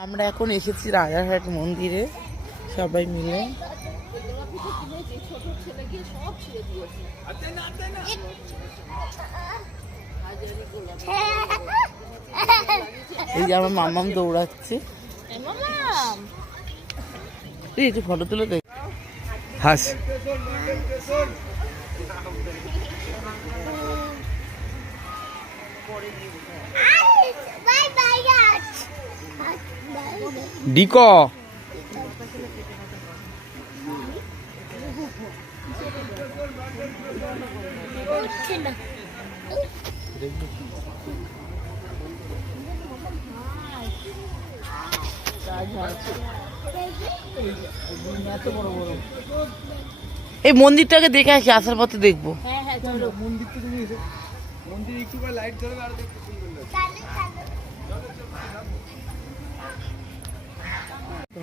আমরা এখন এসেছি রাজারহাট মন্দিরে সবাই মিলে। এই যে আমার মামাম দৌড়াচ্ছে। এই একটু ফটো তুলে দেখ। হাস। Bye ডিক। এই মন্দিরটাকে দেখে আসি আসার পথে দেখব।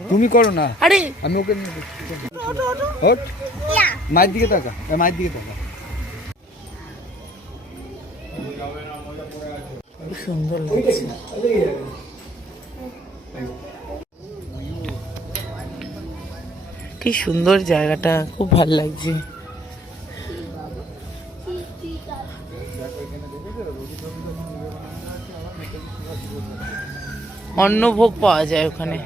তুমি করো না। আরে। আমি ওকে নিয়ে। ওঠ মায়ের দিকে তাকা। এ, মায়ের দিকে তাকা। কি সুন্দর লাগছে। কি সুন্দর জায়গাটা খুব ভালো লাগছে। অন্নভোগ পাওয়া যায় ওখানে।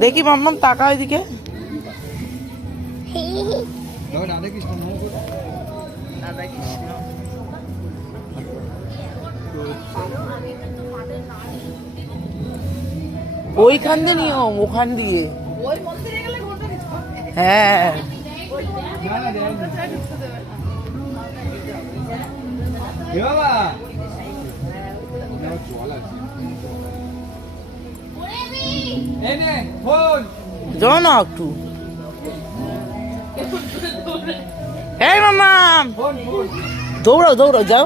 দেখি মাম্মাম তাকা ওইদিকে। ওইখান দিয়ে নিয়ম ওখান দিয়ে। হ্যাঁ। বাবা আমার জল আছে। এই নে, ফোন। যাও না একটু এই মামাম ফোন, ফোন। দৌড়াও দৌড়াও যাও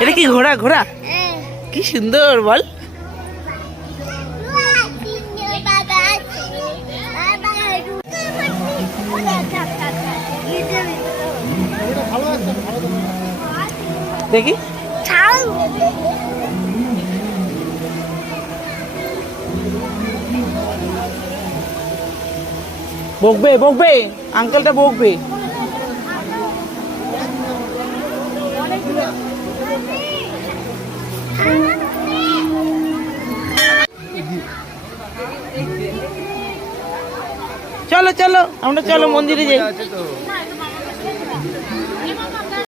এটা কি ঘোড়া ঘোড়া কি সুন্দর বল দেখি। বকবে বকবে আঙ্কেলটা বকবে। চলো চলো আমরা চলো মন্দিরে যাই। আছে তো।